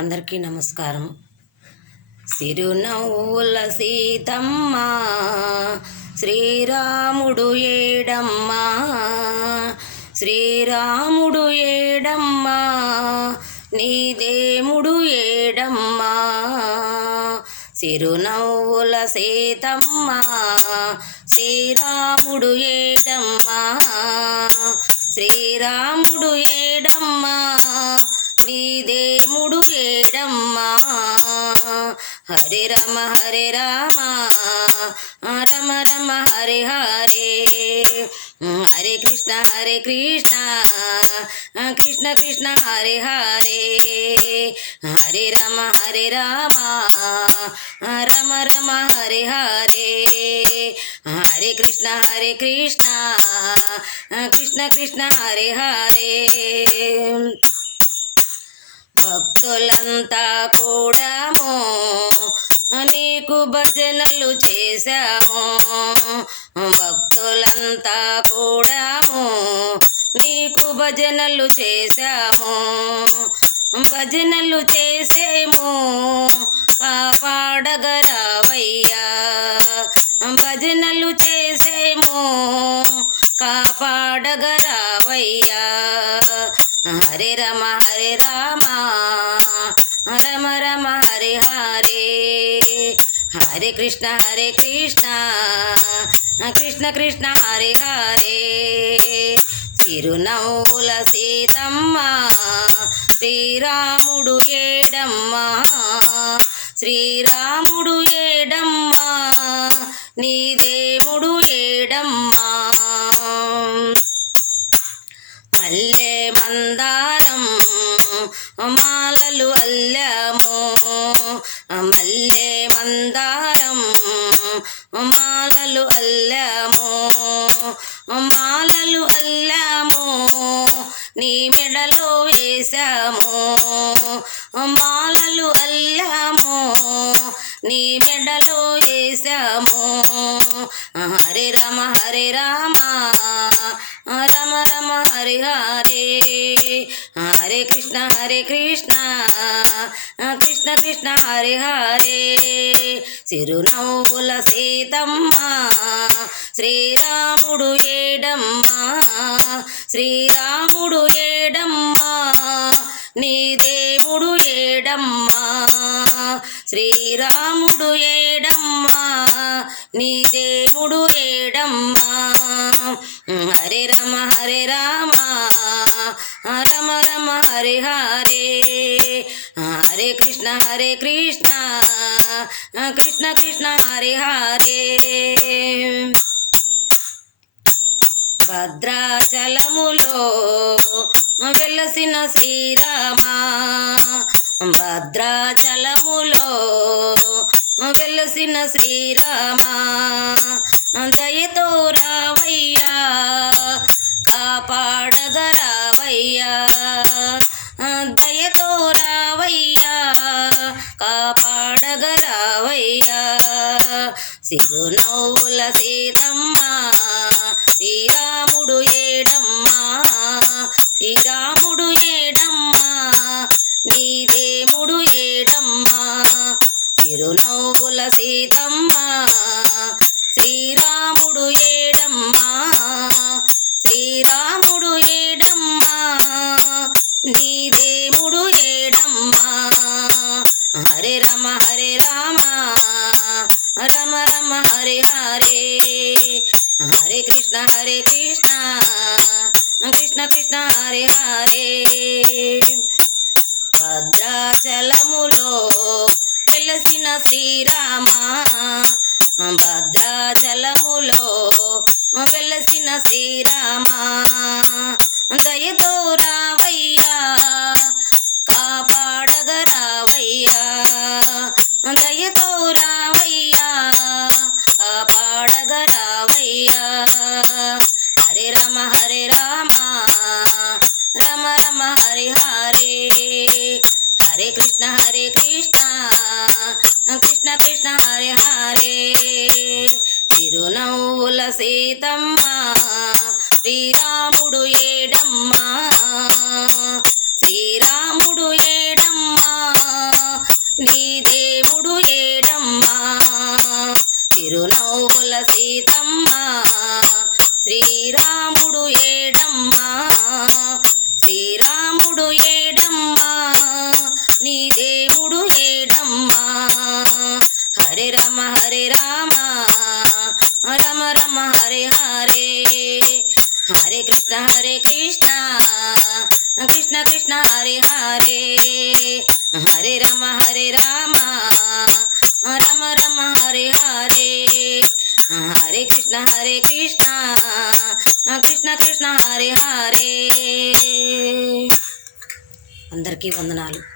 అందరికీ నమస్కారం. సిరునవ్వుల సీతమ్మ శ్రీరాముడు ఏడమ్మా, శ్రీరాముడు ఏడమ్మా, నీ దేవుడు ఏడమ్మా. సిరునవ్వుల సీతమ్మ శ్రీరాముడు ఏడమ్మా, శ్రీరాముడు ఏడమ్మా, నీ దేవుడు ఏడమ్మా. హరే రామ హరే రామ రామ రామ హరే హరే, హరే కృష్ణ కృష్ణ కృష్ణ హరే హరే. హరే రామ రామ రామ హరే హరే, హరే కృష్ణ కృష్ణ కృష్ణ హరే హరే. భక్తులంతా కూడాము నీకు భజనలు చేశాము, భక్తులంతా కూడాము నీకు భజనలు చేశాము, భజనలు చేసేము కాపాడగరావయ్యా, భజనలు చేసేము కాపాడగరావయ్యా. హరే రామ రామ రామ హరే హరే, హరే కృష్ణ కృష్ణ కృష్ణ హరే హరే. చిరునవ్వుల సీతమ్మ శ్రీరాముడు ఏడమ్మా, శ్రీరాముడు ఏడమ్మా, నీ దేవుడు ఏడమ్మా. మల్లె మందారం మాలలు అల్లాము, మల్లె మందారం మాలలు అల్లాము, మాలలు అల్లాము నీ మెడలో వేశాము, మాలలు అల్లాము నీ మెడలో వేశాము. హరే రామ రామ రామ రామ హరే హరే, హరే కృష్ణ కృష్ణ కృష్ణ హరే హరే. చిరునవ్వుల సీతమ్మ శ్రీరాముడు ఏడమ్మా, శ్రీరాముడు ఏడమ్మా, నీ దేవుడు ఏడమ్మా. శ్రీరాముడు ఏడమ్మా, నీ దేవుడు ఏడమ్మా. హరే రామ రామ రామ రామ హరే హరే, హరే కృష్ణ కృష్ణ కృష్ణ హరే హరే. భద్రాచలములో వెలసిన శ్రీరామ, భద్రాచలములో వెలసిన శ్రీరామ, దయతో రావయ్యా కాపాడగరావయ్యా, దయతో రావయ్యా కాపాడగరావయ్యా. సిరునవ్వుల సీతమ్మ శ్రీరాముడు ఏడమ్మా, శ్రీరాముడు ఏడమ్మా, నీ దేవుడు ఏడమ్మా. సిరునవ్వుల సీతమ్మ శ్రీరాముడు ఏడమ్మా, శ్రీరాముడు ఏడమ్మా, నీ దేవుడు ఏడమ్మా. హరే రామ రామ రామ రామ హరే హరే, హరే కృష్ణ కృష్ణ కృష్ణ హరే హరే. భద్రాచలములో వెలసిన శ్రీరామ, భద్రాచలములో వెలసిన శ్రీరామ, దయతో రావయ్యా కాపాడగరావయ్యా, దయతో రావయ్యా కాపాడగరావయ్యా. హరే రామ రామ రామ హరే కృష్ణ కృష్ణ కృష్ణ హరే హరే. అందరికీ వందనాలు.